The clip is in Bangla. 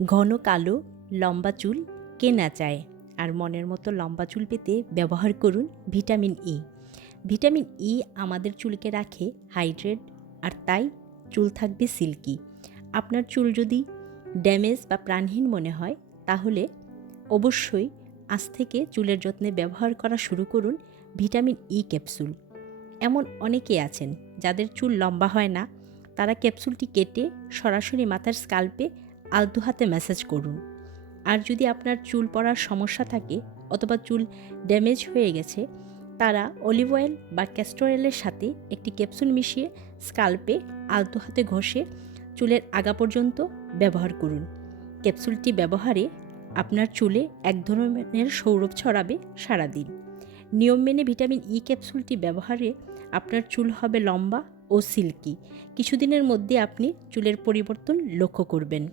ঘন কালো লম্বা চুল কে না চায়, আর মনের মতো লম্বা চুল পেতে ব্যবহার করুন ভিটামিন ই। ভিটামিন ই আমাদের চুলকে রাখে হাইড্রেট, আর তাই চুল থাকবে সিল্কি। আপনার চুল যদি ড্যামেজ বা প্রাণহীন মনে হয়, তাহলে অবশ্যই আজ থেকে চুলের যত্নে ব্যবহার করা শুরু করুন ভিটামিন ই ক্যাপসুল। এমন অনেকে আছেন যাদের চুল লম্বা হয় না, তারা ক্যাপসুলটি কেটে সরাসরি মাথার স্কাল্পে আলতো হাতে ম্যাসাজ করুন। আর যদি আপনার চুল পড়ার সমস্যা থাকে অথবা চুল ড্যামেজ হয়ে গেছে, তারা অলিভ অয়েল বা ক্যাস্টর অয়েলের সাথে একটি ক্যাপসুল মিশিয়ে স্কাল্পে আলতো হাতে ঘষে চুলের আগা পর্যন্ত ব্যবহার করুন। ক্যাপসুলটি ব্যবহারে আপনার চুলে এক ধরনের সৌরভ ছড়াবে সারাদিন। নিয়ম মেনে ভিটামিন ই ক্যাপসুলটি ব্যবহারে আপনার চুল হবে লম্বা ও সিল্কি। কিছুদিনের মধ্যে আপনি চুলের পরিবর্তন লক্ষ্য করবেন।